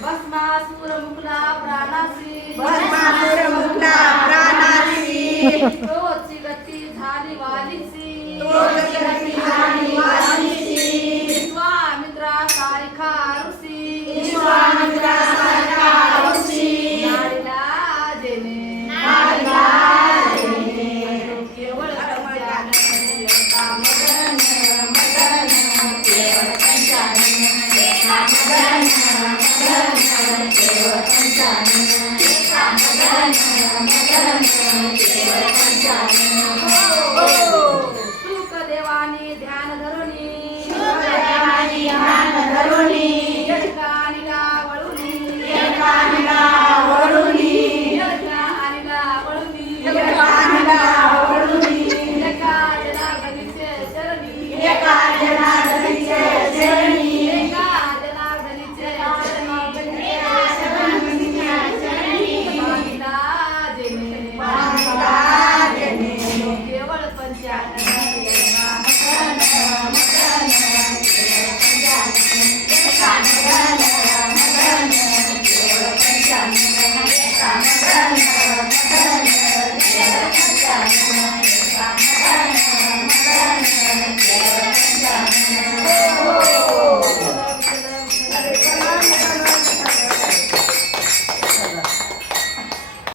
Bhasmasur મુકલા પ્રાણાસી Bhasmasur મુકલા પ્રાણાસી Jagan Jagan Jagan